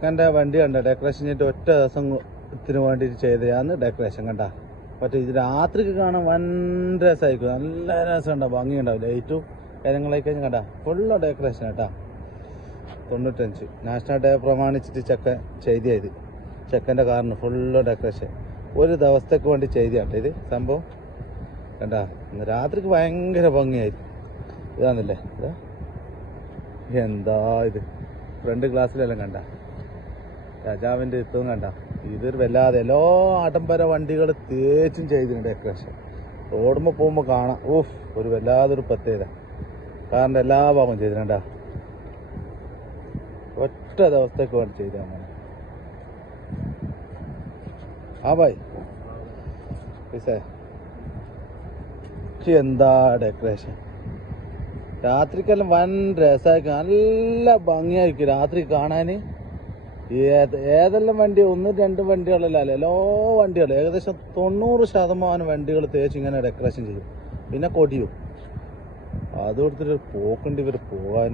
ചെക്കന്റെ വണ്ടി കണ്ട? ഡെക്കറേഷൻ ചെയ്തിട്ട് ഒറ്റ ദിവസം ഇതിന് വേണ്ടിയിട്ട് ചെയ്തതാണ് ഡെക്കറേഷൻ കണ്ട. പക്ഷേ ഇത് രാത്രിക്ക് കാണാൻ വൻ രസമായിരിക്കും നല്ല രസമുണ്ടാവും ഭംഗിയുണ്ടാവും ലൈറ്റും കാര്യങ്ങളൊക്കെ കഴിഞ്ഞ് കണ്ട. ഫുള്ള് ഡെക്കറേഷൻ കേട്ടാ തൊണ്ണൂറ്റഞ്ച്. നാഷണൽ ഡേ പ്രമാണിച്ചിട്ട് ചെക്കൻ ചെയ്തിയത് ചെക്കന്റെ കാറിന് ഫുള്ള് ഡെക്കറേഷൻ ഒരു ദിവസത്തേക്ക് വേണ്ടി ചെയ്തിയാണ് ഇത് സംഭവം. കണ്ട? രാത്രിക്ക് ഭയങ്കര ഭംഗിയായിരിക്കും. ഇതാണല്ലേ ഇതാ. എന്താ ഇത്? ഫ്രണ്ട് ക്ലാസ്സിലെല്ലാം കണ്ട? രാജാവിന്റെ ഇത്തും കണ്ട. ഇതൊരു വല്ലാതെ എല്ലാ ആഡംബര വണ്ടികൾ തേച്ചും ചെയ്തിട്ടുണ്ട് ഡെക്കറേഷൻ റോഡുമ്പോൾ പോകുമ്പോൾ കാണാം. ഓഫ് ഒരു വല്ലാതൊരു പ്രത്യേകത. കാരണം എല്ലാ ഭാഗവും ചെയ്തിട്ടുണ്ടാ ഒറ്റ ദിവസത്തേക്ക് വേണ്ടി ചെയ്താൽ മതി. ആ പക്ഷെ എന്താ ഡെക്കറേഷൻ രാത്രിക്കെല്ലാം വൻ രസമായിരിക്കും നല്ല ഭംഗിയായിരിക്കും രാത്രി കാണാൻ ഏതെല്ലാം വണ്ടി ഒന്ന് രണ്ട് വണ്ടികളല്ല എല്ലാ വണ്ടികളും ഏകദേശം തൊണ്ണൂറ് ശതമാനം വണ്ടികൾ തേച്ച് ഇങ്ങനെ ഡെക്കറേഷൻ ചെയ്യും. പിന്നെ കൊടിയും. അത് കൊടുത്തിട്ട് പോക്കുണ്ട് ഇവർ പോകാൻ.